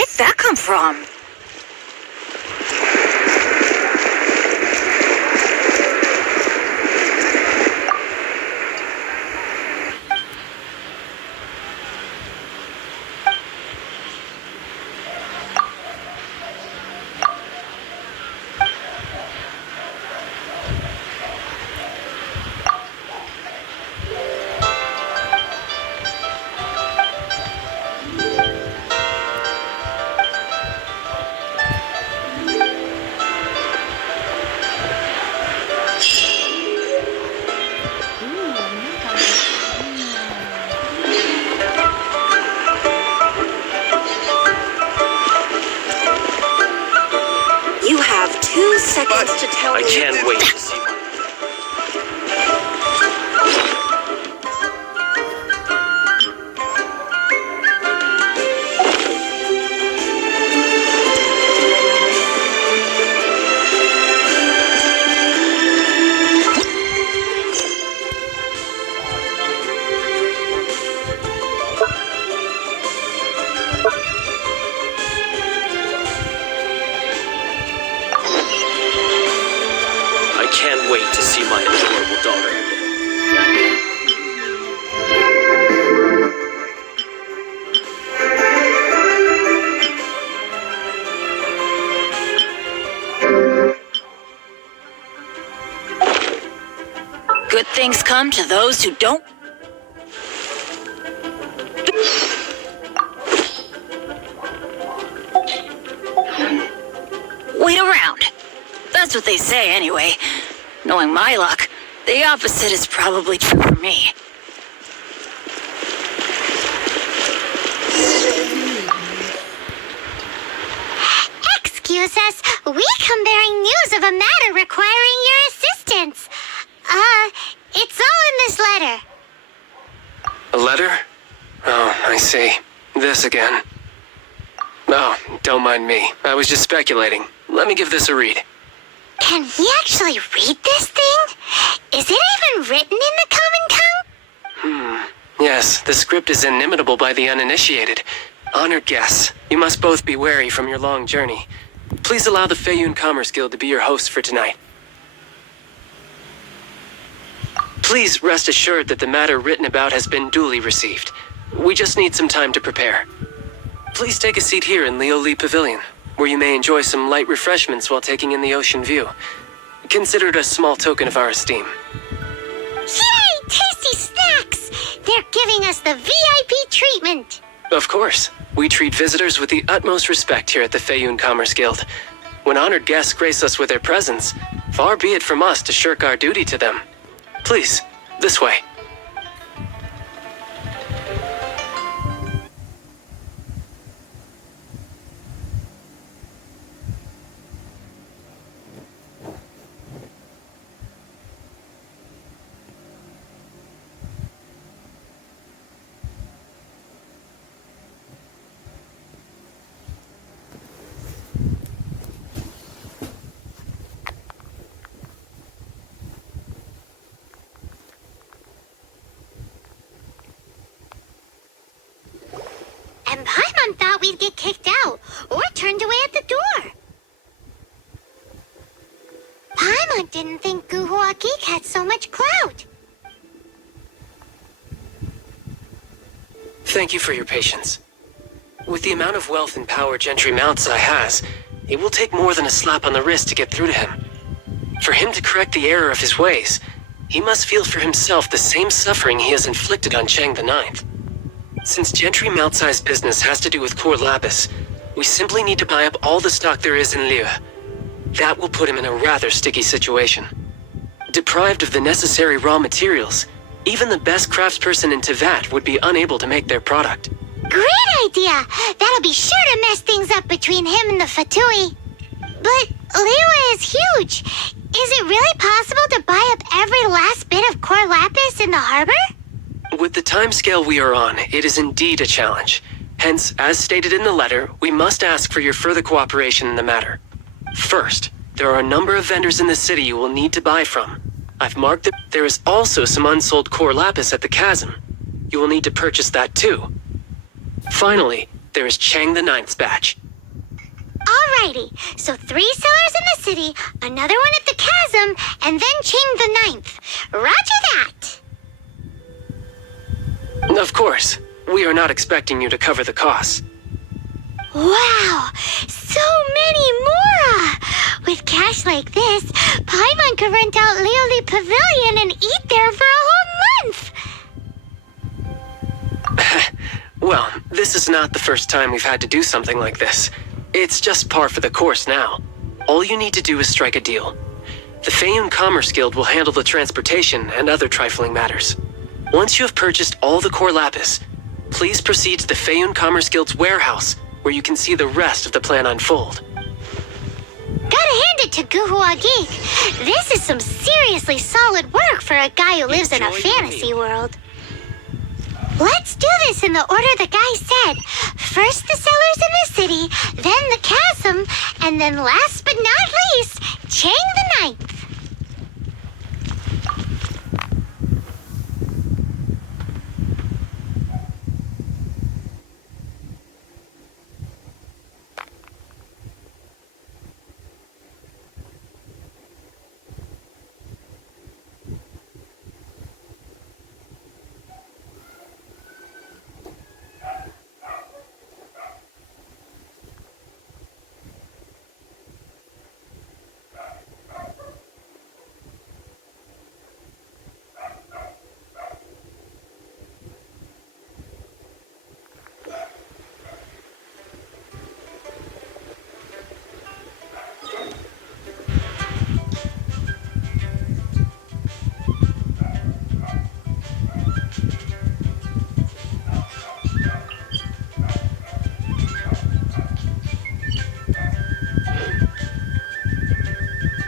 did that come from? You have 2 seconds to tell me. I can't wait to see my... I can't wait to see my adorable daughter. Good things come to those who don't. Wait around. That's what they say anyway. Knowing my luck, the opposite is probably true for me. Excuse us, we come bearing news of a matter requiring your assistance. It's all in this letter. A letter? Oh, I see. This again. Oh, don't mind me. I was just speculating. Let me give this a read. Can we actually read this thing? Is it even written in the common tongue? Yes, the script is inimitable by the uninitiated. Honored guests, you must both be wary from your long journey. Please allow the Feiyun Commerce Guild to be your host for tonight. Please rest assured that the matter written about has been duly received. We just need some time to prepare. Please take a seat here in Leo Lee Pavilion, where you may enjoy some light refreshments while taking in the ocean view. Consider it a small token of our esteem. Yay! Tasty snacks! They're giving us the VIP treatment. Of course. We treat visitors with the utmost respect here at the Feiyun Commerce Guild. When honored guests grace us with their presence, far be it from us to shirk our duty to them. Please, this way. And Paimon thought we'd get kicked out or turned away at the door. Paimon didn't think Guhua Geek had so much clout. Thank you for your patience. With the amount of wealth and power Gentry Mount Sai has, it will take more than a slap on the wrist to get through to him. For him to correct the error of his ways, he must feel for himself the same suffering he has inflicted on Chang the Ninth. Since Gentry Mount Sai's business has to do with core lapis, we simply need to buy up all the stock there is in Liu. That will put him in a rather sticky situation. Deprived of the necessary raw materials, even the best craftsperson in Tevat would be unable to make their product. Great idea! That'll be sure to mess things up between him and the Fatui. But Liyue is huge. Is it really possible to buy up every last bit of core lapis in the harbor? With the timescale we are on, it is indeed a challenge. Hence, as stated in the letter, we must ask for your further cooperation in the matter. First, there are a number of vendors in the city you will need to buy from. I've marked that there is also some unsold core lapis at the chasm. You will need to purchase that too. Finally, there is Chang the Ninth's batch. Alrighty, so 3 cellars in the city, another one at the chasm, and then Chang the Ninth. Roger that! Of course, we are not expecting you to cover the costs. Wow, so many more! With cash like this, Paimon could rent out Leoli Pavilion and eat there for a whole month! Well, this is not the first time we've had to do something like this. It's just par for the course now. All you need to do is strike a deal. The Feiyun Commerce Guild will handle the transportation and other trifling matters. Once you have purchased all the core lapis, please proceed to the Feiyun Commerce Guild's warehouse, where you can see the rest of the plan unfold. Gotta hand it to Guhua Geek. This is some seriously solid work for a guy who lives in a fantasy world. Let's do this in the order the guy said. First the cellars in the city, then the chasm, and then last but not least, Chang the Ninth.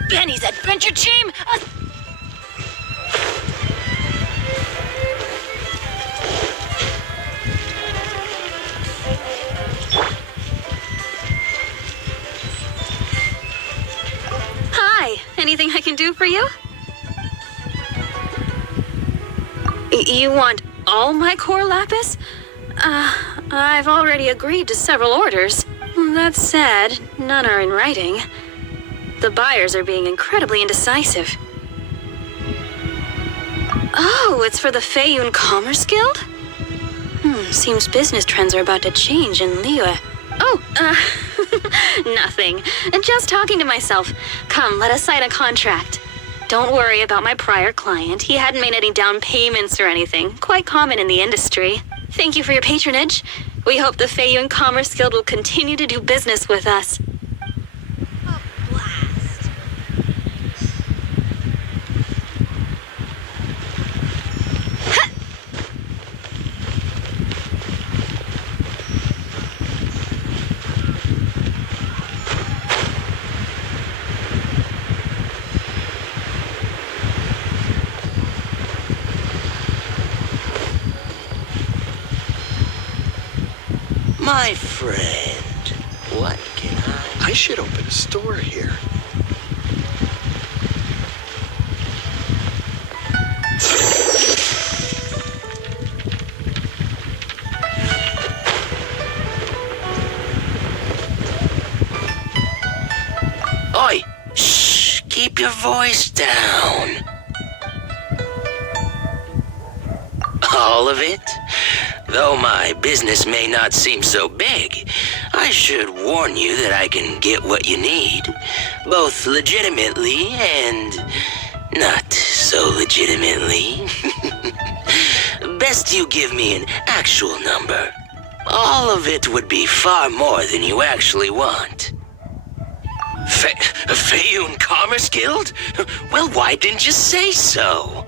Benny's adventure team! Hi, anything I can do for you? You want all my core lapis? I've already agreed to several orders. That said, none are in writing. The buyers are being incredibly indecisive. Oh, it's for the Feiyun Commerce Guild? Seems business trends are about to change in Liyue. Oh, nothing. Just talking to myself. Come, let us sign a contract. Don't worry about my prior client. He hadn't made any down payments or anything. Quite common in the industry. Thank you for your patronage. We hope the Feiyun Commerce Guild will continue to do business with us. My friend, what can I should open a store here. Oi! Shh! Keep your voice down. All of it? Though my business may not seem so big, I should warn you that I can get what you need, both legitimately and not so legitimately. Best you give me an actual number. All of it would be far more than you actually want. Feiyun Commerce Guild? Well, why didn't you say so?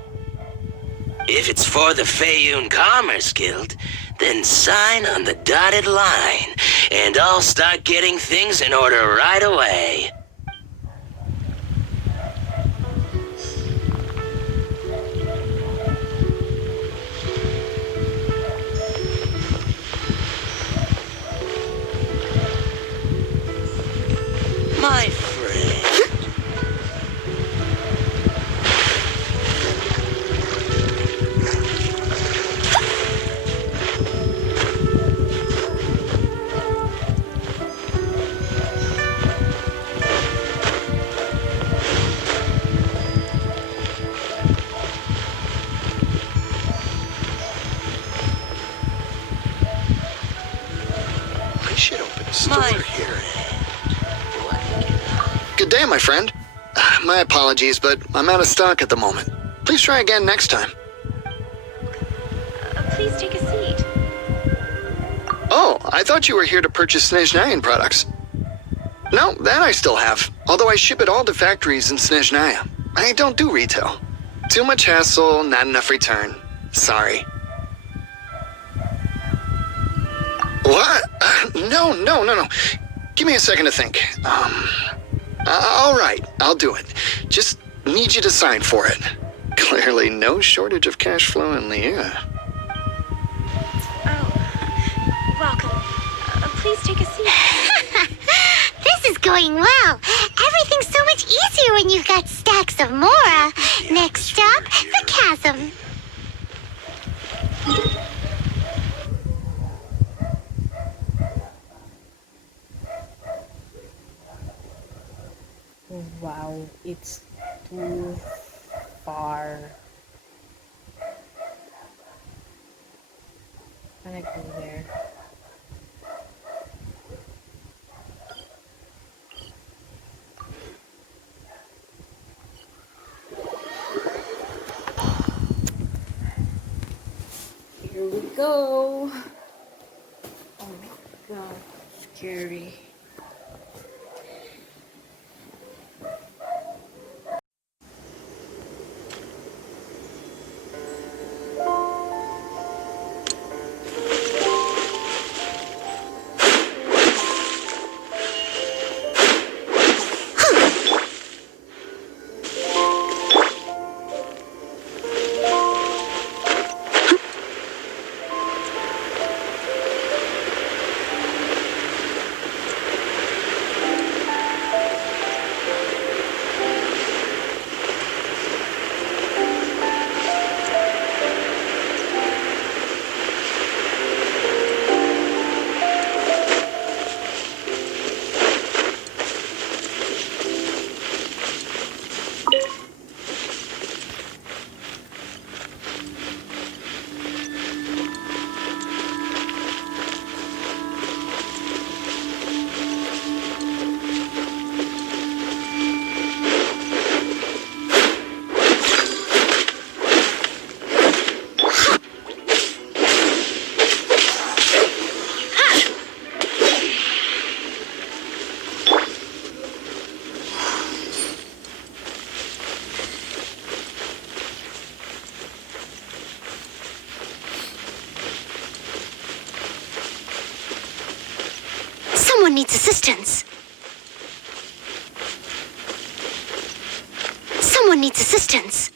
If it's for the Feiyun Commerce Guild, then sign on the dotted line, and I'll start getting things in order right away. My friend. I should open a store My here. friend. Good day, my friend. My apologies, but I'm out of stock at the moment. Please try again next time. Please take a seat. Oh, I thought you were here to purchase Snezhnayan products. No, that I still have. Although I ship it all to factories in Snezhnaya. I don't do retail. Too much hassle, not enough return. Sorry. What? No. Give me a second to think. All right, I'll do it. Just need you to sign for it. Clearly no shortage of cash flow in Liyue. Oh, welcome. Please take a seat. This is going well. Everything's so much easier when you've got stacks of Mora. Next stop, the chasm. Wow, it's too far. Can I go there? Here we go. Oh my god, scary. Someone needs assistance. Someone needs assistance.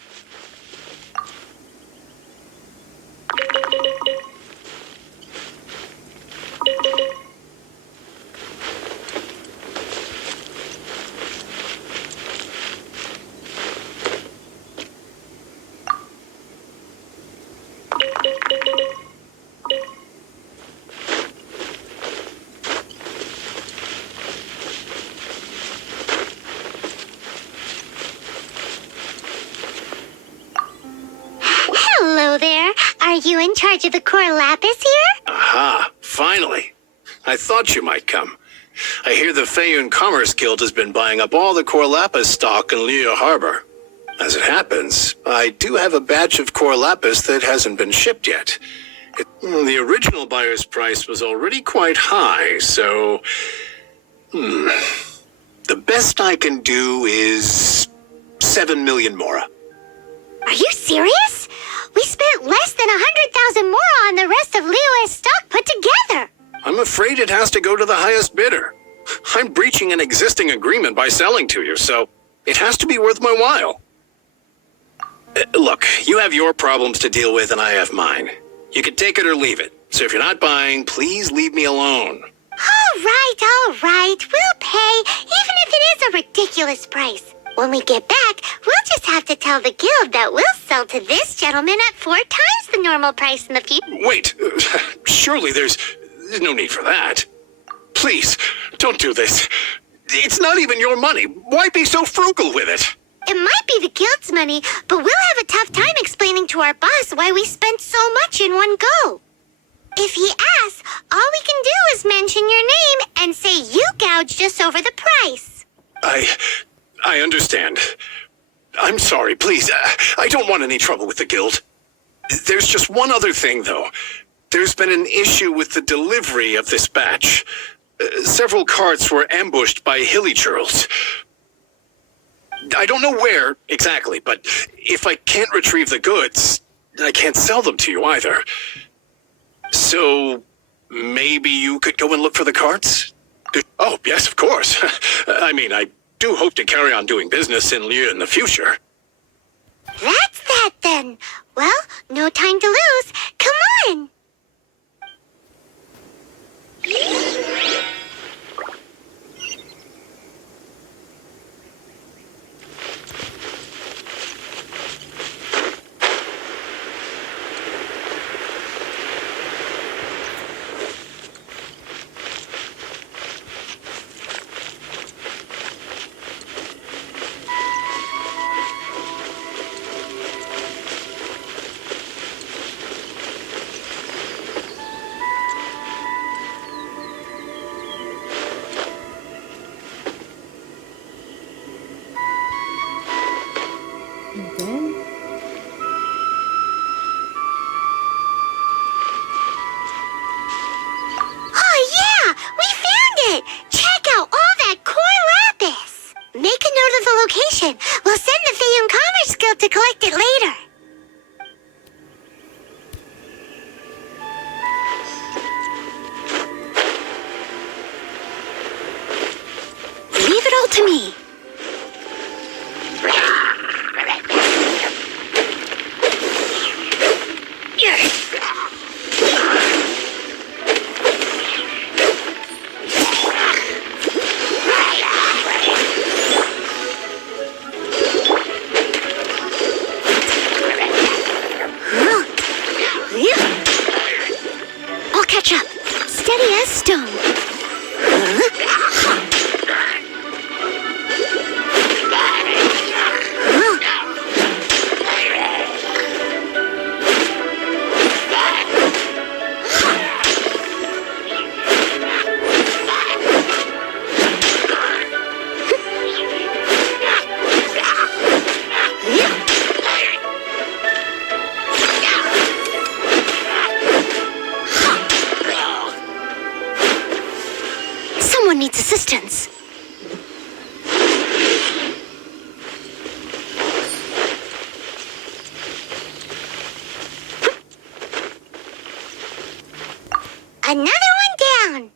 Hello there. Are you in charge of the core lapis here? Aha, finally. I thought you might come. I hear the Feiyun Commerce Guild has been buying up all the core lapis stock in Liyue Harbor. As it happens, I do have a batch of core lapis that hasn't been shipped yet. The original buyer's price was already quite high, so... The best I can do is 7 million Mora. Are you serious? We spent less than 100,000 Mora on the rest of Liyue's stock put together. I'm afraid it has to go to the highest bidder. I'm breaching an existing agreement by selling to you, so it has to be worth my while. Look, you have your problems to deal with and I have mine. You can take it or leave it. So if you're not buying, please leave me alone. All right. We'll pay, even if it is a ridiculous price. When we get back, we'll just have to tell the guild that we'll sell to this gentleman at 4 times the normal price in the future. Wait, surely there's no need for that. Please, don't do this. It's not even your money. Why be so frugal with it? It might be the guild's money, but we'll have a tough time explaining to our boss why we spent so much in one go. If he asks, all we can do is mention your name and say you gouged us over the price. I understand. I'm sorry, please. I don't want any trouble with the guild. There's just one other thing, though. There's been an issue with the delivery of this batch. Several carts were ambushed by hilly churls. I don't know where exactly, but if I can't retrieve the goods, I can't sell them to you either. So, maybe you could go and look for the carts? Oh, yes, of course. I mean, I do hope to carry on doing business in Liyue in the future. That's that then. Well, no time to lose. Come on! And then, Oh yeah! We found it! Check out all that core lapis! Make a note of the location. We'll send the Fayun Commerce Guild to collect it later. Leave it all to me. I'll catch up. Steady as stone. Someone needs assistance. Another one down.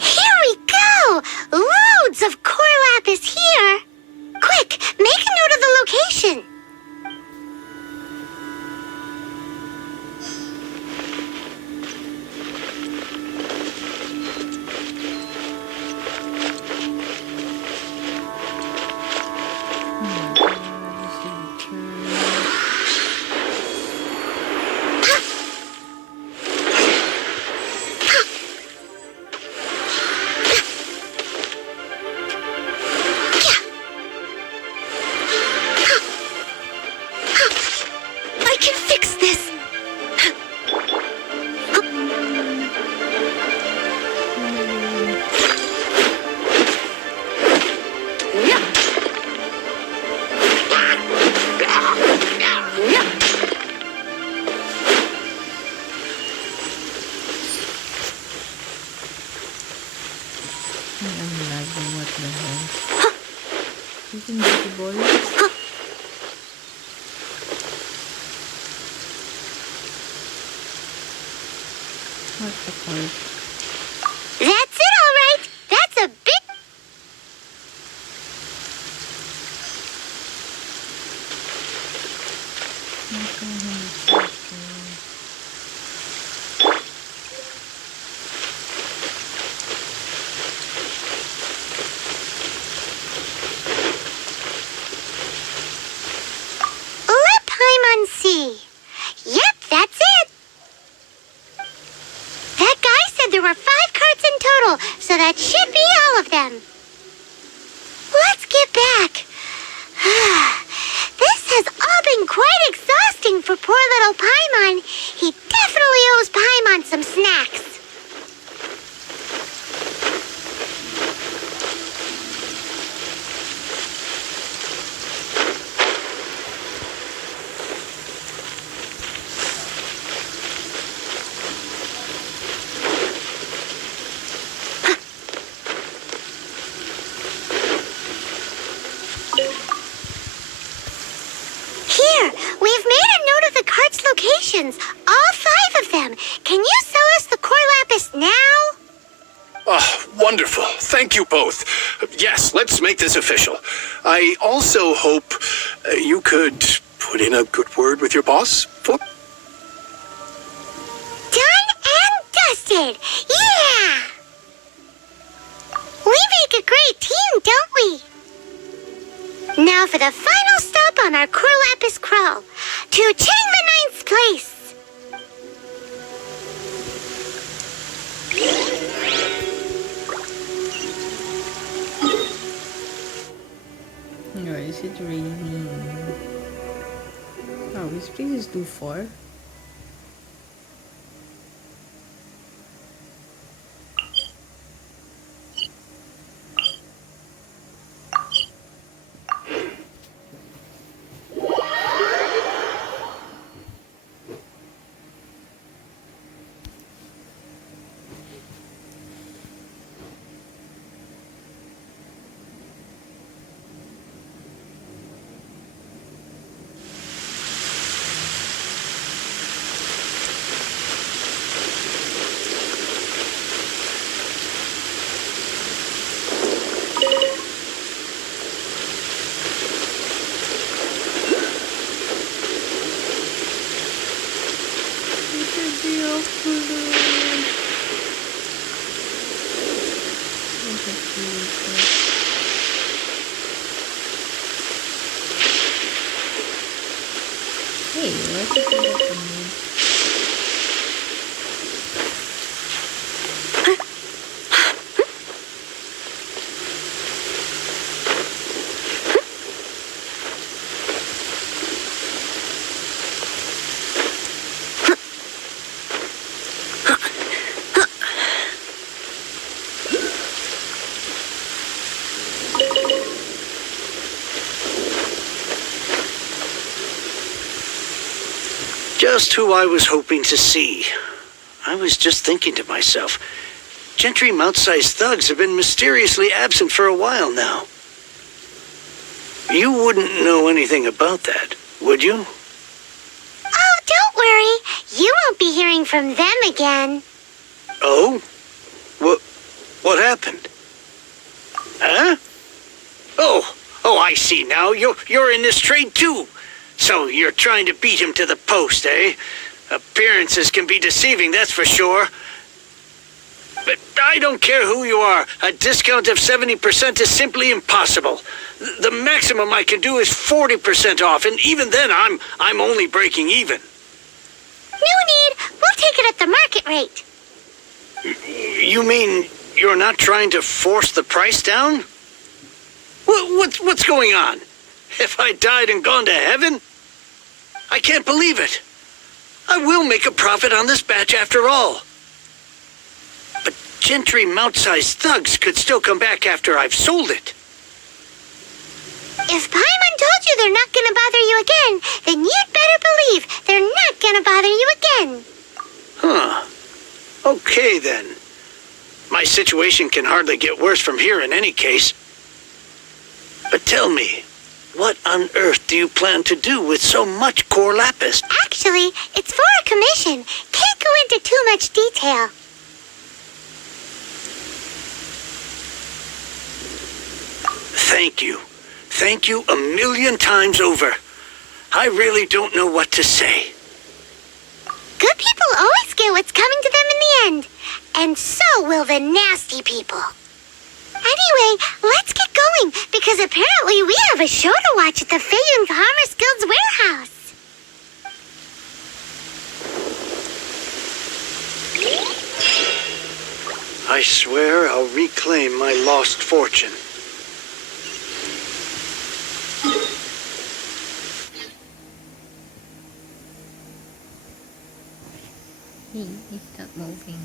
Here we go! Loads of core lapis here. Quick, make a note of the location. I can fix this. I'm lagging. What the hell? Is invisible? What the fuck? That's it, all right. That's a big... Let Paimon see. Yep, that's it. That guy said there were 5 carts in total, so that should be all of them. Let's get back. This has all been quite exhausting for poor little Paimon. He definitely owes Paimon some snacks. Here, we've made a note of the cart's locations. All 5 of them. Can you sell us the core lapis now? Oh, wonderful. Thank you both. Yes, let's make this official. I also hope you could put in a good word with your boss for... Done and dusted. Yeah! We make a great team, don't we? Now for the final stop on our core lapis crawl. To Chang the Ninth's place. No, is it raining? Oh, we please do 4. Hey, what is happening? Just who I was hoping to see. I was just thinking to myself, Gentry mount-sized thugs have been mysteriously absent for a while now. You wouldn't know anything about that, would you? Oh, don't worry. You won't be hearing from them again. Oh? What happened? Huh? Oh, I see now. You're in this trade too. So you're trying to beat him to the post, eh? Appearances can be deceiving, that's for sure. But I don't care who you are. A discount of 70% is simply impossible. The maximum I can do is 40% off, and even then I'm only breaking even. No need. We'll take it at the market rate. You mean you're not trying to force the price down? What's going on? Have I died and gone to heaven? I can't believe it. I will make a profit on this batch after all. But Gentry mount-sized thugs could still come back after I've sold it. If Paimon told you they're not gonna bother you again, then you'd better believe they're not gonna bother you again. Huh. Okay, then. My situation can hardly get worse from here in any case. But tell me, what on earth do you plan to do with so much core lapis? Actually, it's for a commission. Can't go into too much detail. Thank you. Thank you a million times over. I really don't know what to say. Good people always get what's coming to them in the end. And so will the nasty people. Anyway, let's get going, because apparently we have a show to watch at the Fayun Commerce Guild's warehouse. I swear I'll reclaim my lost fortune. He's not moving.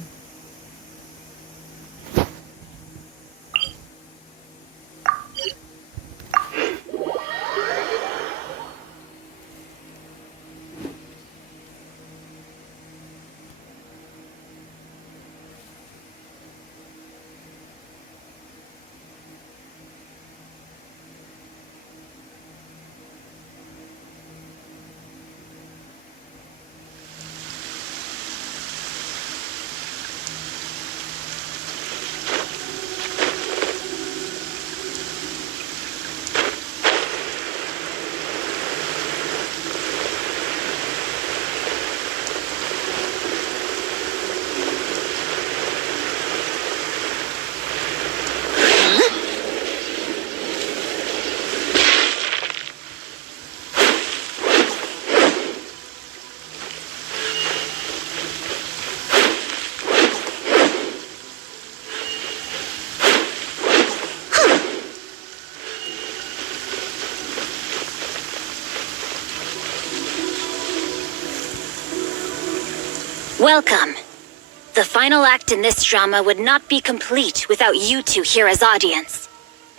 Welcome. The final act in this drama would not be complete without you two here as audience.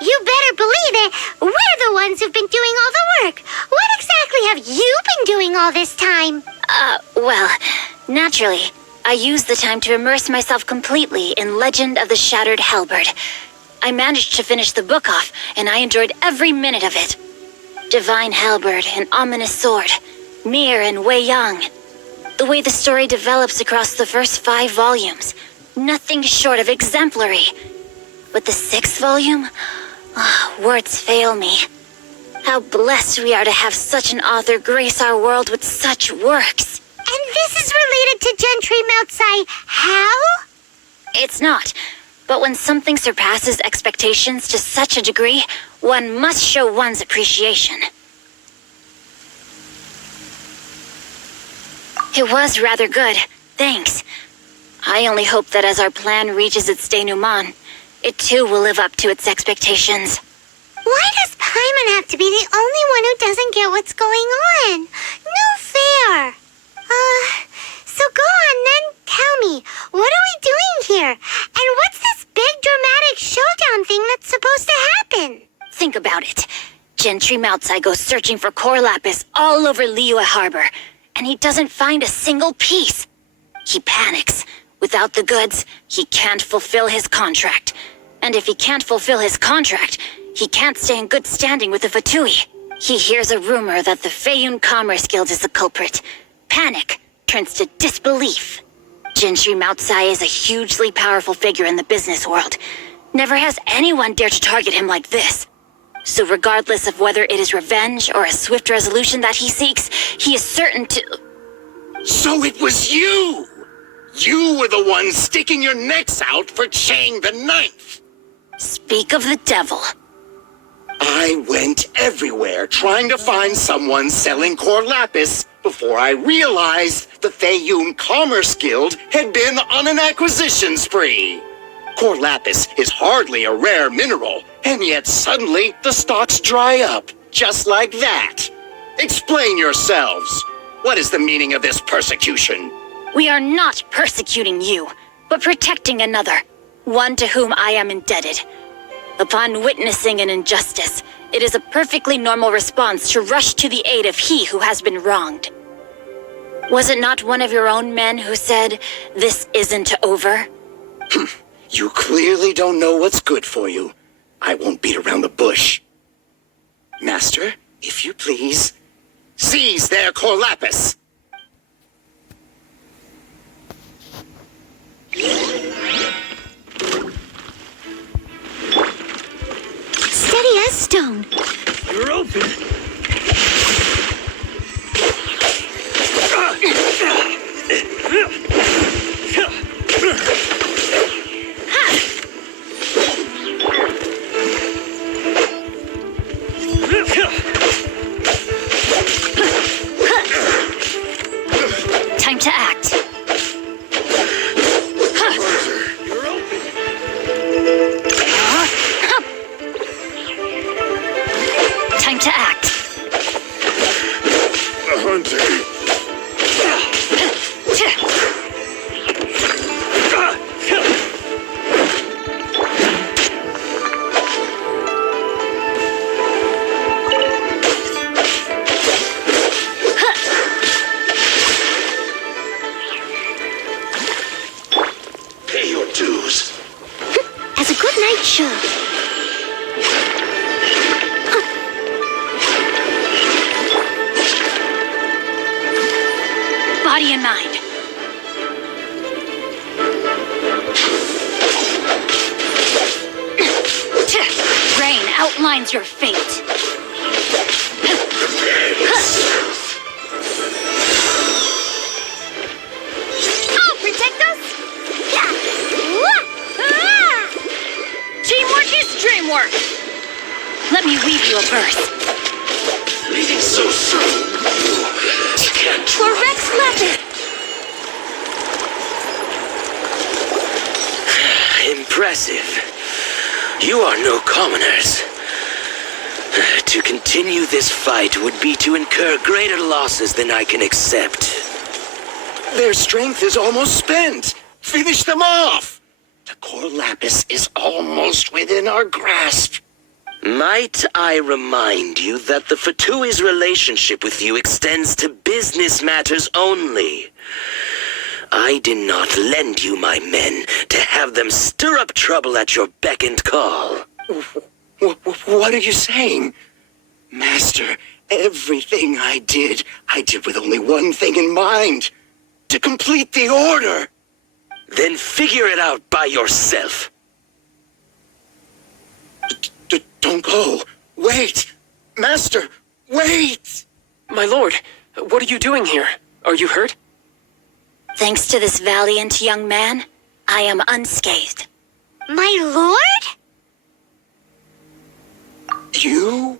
You better believe it. We're the ones who've been doing all the work. What exactly have you been doing all this time? Well, naturally, I used the time to immerse myself completely in Legend of the Shattered Halberd. I managed to finish the book off, and I enjoyed every minute of it. Divine Halberd, an ominous sword, Mir and Wei Yang. The way the story develops across the first 5 volumes, nothing short of exemplary. But the 6th volume? Words fail me. How blessed we are to have such an author grace our world with such works. And this is related to Gentry Moutsai. How? It's not. But when something surpasses expectations to such a degree, one must show one's appreciation. It was rather good, thanks. I only hope that as our plan reaches its denouement, it too will live up to its expectations. Why does Paimon have to be the only one who doesn't get what's going on? No fair. So go on then, tell me, what are we doing here? And what's this big dramatic showdown thing that's supposed to happen? Think about it. Gentry Moutsai goes searching for core lapis all over Liyue Harbor, and he doesn't find a single piece. He panics. Without the goods, he can't fulfill his contract. And if he can't fulfill his contract, he can't stay in good standing with the Fatui. He hears a rumor that the Fayun Commerce Guild is the culprit. Panic turns to disbelief. Gentry Moutsai is a hugely powerful figure in the business world. Never has anyone dared to target him like this. So regardless of whether it is revenge or a swift resolution that he seeks, he is certain to... So it was you! You were the one sticking your necks out for Chang the Ninth! Speak of the devil. I went everywhere trying to find someone selling core lapis before I realized the Fayun Commerce Guild had been on an acquisition spree. Core lapis is hardly a rare mineral, and yet suddenly the stocks dry up, just like that. Explain yourselves. What is the meaning of this persecution? We are not persecuting you, but protecting another, one to whom I am indebted. Upon witnessing an injustice, it is a perfectly normal response to rush to the aid of he who has been wronged. Was it not one of your own men who said, "This isn't over"? You clearly don't know what's good for you. I won't beat around the bush. Master, if you please, seize their core lapis. stone. You're open. Time to act. You're open. Time to act. The hunter. Pay your dues. As a good night should. Body and mind. Rain outlines your fate. Oh, protect us! Yeah! Ah! Teamwork is dreamwork. Let me weave you a verse. Leaving so soon. You can't For Rex Lapis. Impressive. You are no commoners. To continue this fight would be to incur greater losses than I can accept. Their strength is almost spent. Finish them off. The core lapis is almost within our grasp. Might I remind you that the Fatui's relationship with you extends to business matters only? I did not lend you my men to have them stir up trouble at your beck and call. What are you saying? Master, everything I did with only one thing in mind. To complete the order. Then figure it out by yourself. Don't go. Wait. Master, wait. My lord, what are you doing here? Are you hurt? Thanks to this valiant young man, I am unscathed. My lord? You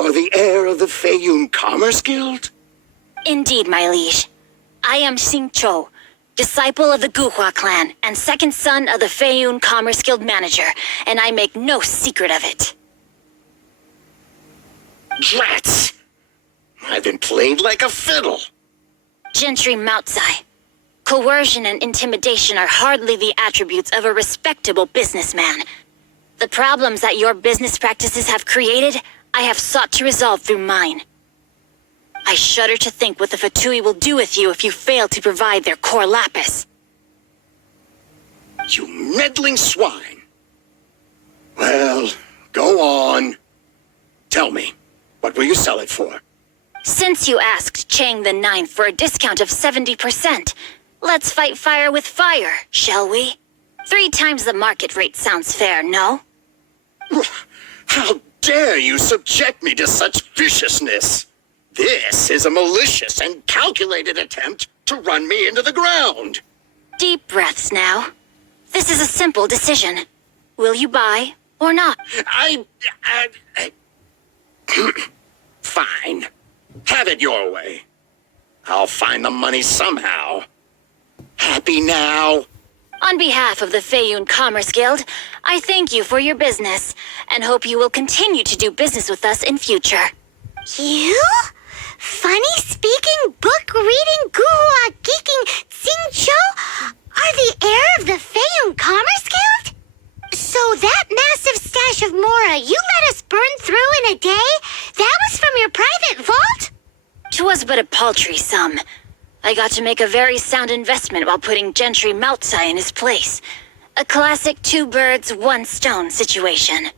are the heir of the Feiyun Commerce Guild? Indeed, my liege. I am Xingqiu, disciple of the Guhua clan and second son of the Feiyun Commerce Guild manager, and I make no secret of it. Drats! I've been played like a fiddle. Gentry Moutsai. Coercion and intimidation are hardly the attributes of a respectable businessman. The problems that your business practices have created, I have sought to resolve through mine. I shudder to think what the Fatui will do with you if you fail to provide their core lapis. You meddling swine. Well, go on. Tell me, what will you sell it for? Since you asked Chang the Ninth for a discount of 70%, let's fight fire with fire, shall we? 3 times the market rate sounds fair, no? How dare you subject me to such viciousness? This is a malicious and calculated attempt to run me into the ground. Deep breaths now. This is a simple decision. Will you buy or not? Fine. Have it your way. I'll find the money somehow. Happy now? On behalf of the Feiyun Commerce Guild, I thank you for your business and hope you will continue to do business with us in future. You? Funny speaking, book reading, guhua geeking Xingqiu are the heir of the Feiyun Commerce Guild? So that massive stash of Mora you let us burn through in a day, that was from your private vault? 'Twas but a paltry sum. I got to make a very sound investment while putting Gentry Moutsai in his place. A classic 2 birds, 1 stone situation.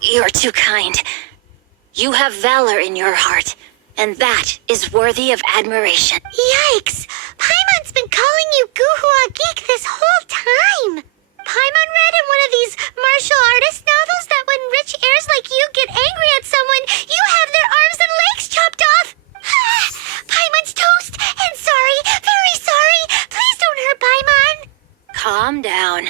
You're too kind. You have valor in your heart, and that is worthy of admiration. Yikes! Paimon's been calling you Guhua Geek this whole time! Paimon read in one of these martial Calm down.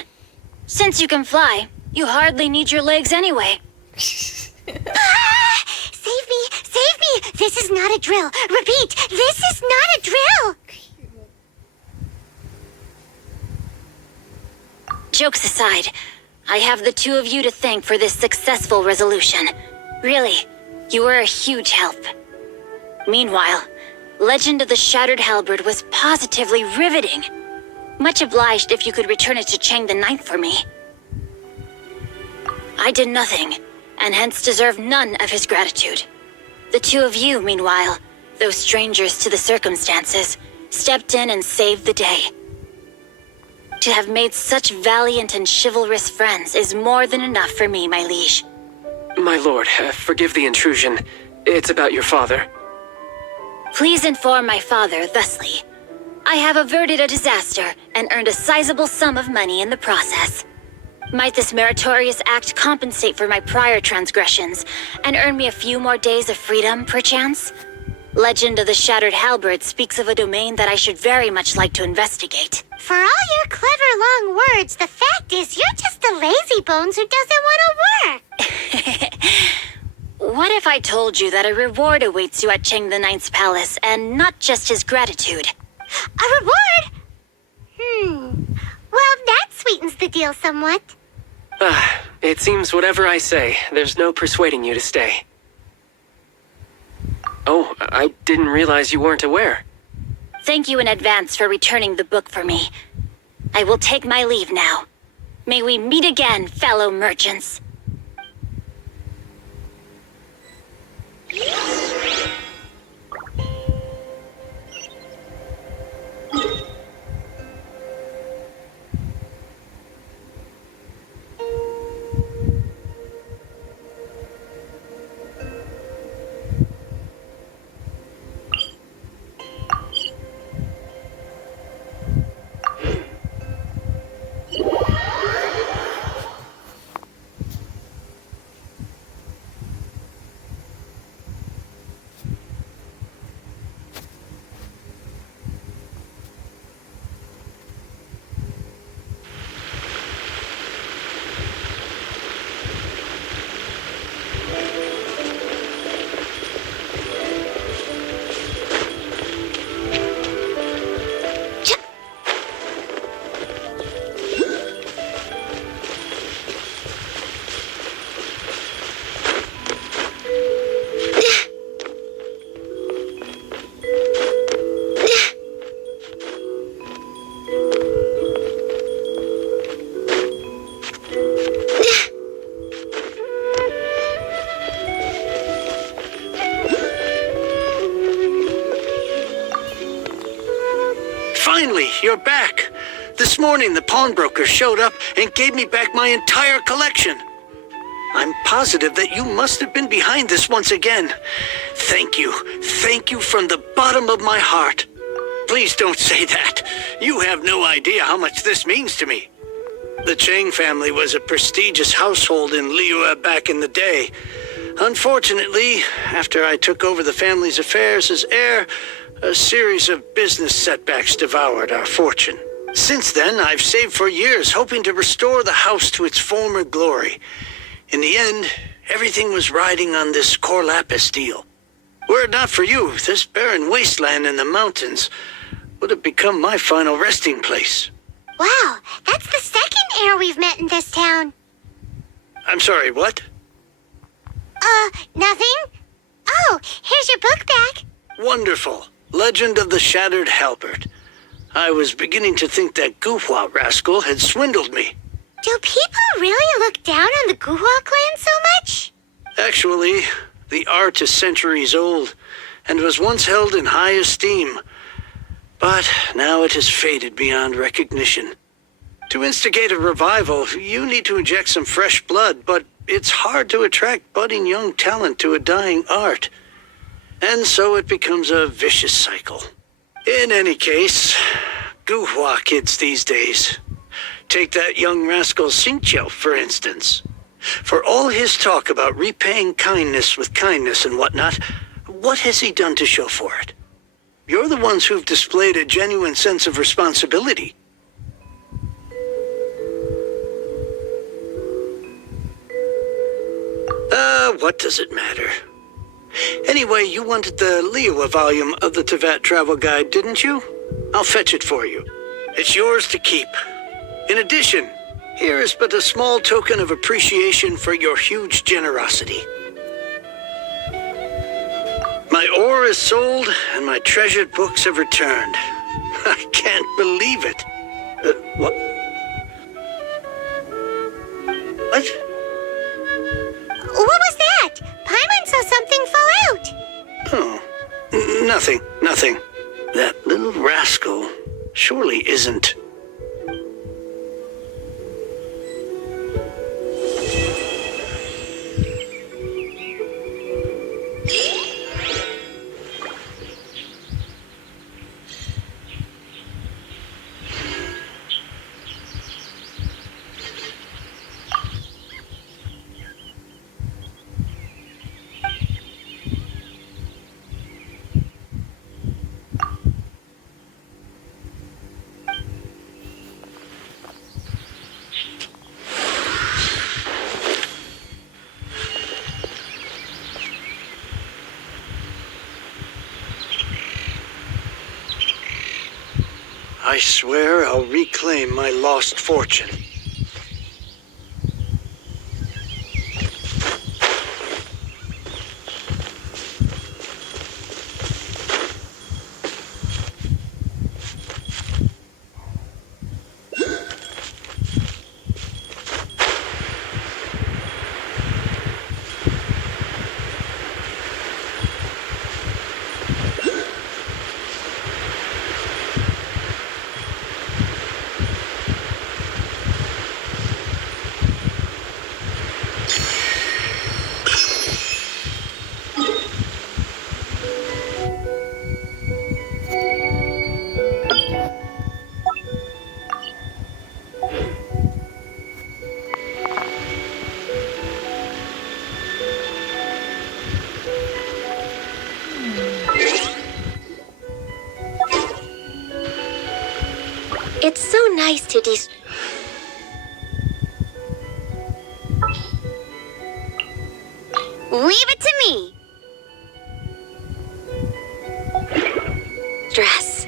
Since you can fly, you hardly need your legs anyway. Ah! Save me! Save me! This is not a drill. Repeat, this is not a drill! Jokes aside, I have the two of you to thank for this successful resolution. Really, you were a huge help. Meanwhile, Legend of the Shattered Halberd was positively riveting. Much obliged if you could return it to Chang the Ninth for me. I did nothing, and hence deserve none of his gratitude. The two of you, meanwhile, though strangers to the circumstances, stepped in and saved the day. To have made such valiant and chivalrous friends is more than enough for me, my liege. My lord, forgive the intrusion. It's about your father. Please inform my father thusly. I have averted a disaster and earned a sizable sum of money in the process. Might this meritorious act compensate for my prior transgressions and earn me a few more days of freedom, perchance? Legend of the Shattered Halberd speaks of a domain that I should very much like to investigate. For all your clever long words, the fact is you're just a lazy bones who doesn't want to work. What if I told you that a reward awaits you at Chang the Ninth's palace, and not just his gratitude? A reward? Well, that sweetens the deal somewhat. It seems whatever I say, there's no persuading you to stay. Oh, I didn't realize you weren't aware. Thank you in advance for returning the book for me. I will take my leave now. May we meet again, fellow merchants. Finally, you're back. This morning, the pawnbroker showed up and gave me back my entire collection. I'm positive that you must have been behind this once again. Thank you. Thank you from the bottom of my heart. Please don't say that. You have no idea how much this means to me. The Chang family was a prestigious household in Liyue back in the day. Unfortunately, after I took over the family's affairs as heir, a series of business setbacks devoured our fortune. Since then, I've saved for years, hoping to restore the house to its former glory. In the end, everything was riding on this core lapis deal. Were it not for you, this barren wasteland in the mountains would have become my final resting place. Wow, that's the second heir we've met in this town. I'm sorry, what? Nothing? Oh, here's your book back. Wonderful. Legend of the Shattered Halberd. I was beginning to think that Guhua rascal had swindled me. Do people really look down on the Guhua clan so much? Actually, the art is centuries old and was once held in high esteem. But now it has faded beyond recognition. To instigate a revival, you need to inject some fresh blood, but it's hard to attract budding young talent to a dying art. And so it becomes a vicious cycle. In any case, Guhua kids these days. Take that young rascal Xingqiu, for instance. For all his talk about repaying kindness with kindness and whatnot, what has he done to show for it? You're the ones who've displayed a genuine sense of responsibility. What does it matter? Anyway, you wanted the Liyue volume of the Tevat Travel Guide, didn't you? I'll fetch it for you. It's yours to keep. In addition, here is but a small token of appreciation for your huge generosity. My ore is sold, and my treasured books have returned. I can't believe it. What? What? What was that? Paimon saw something fall out. Oh, nothing. That little rascal surely isn't. I swear I'll reclaim my lost fortune. It's so nice to Leave it to me. Dress.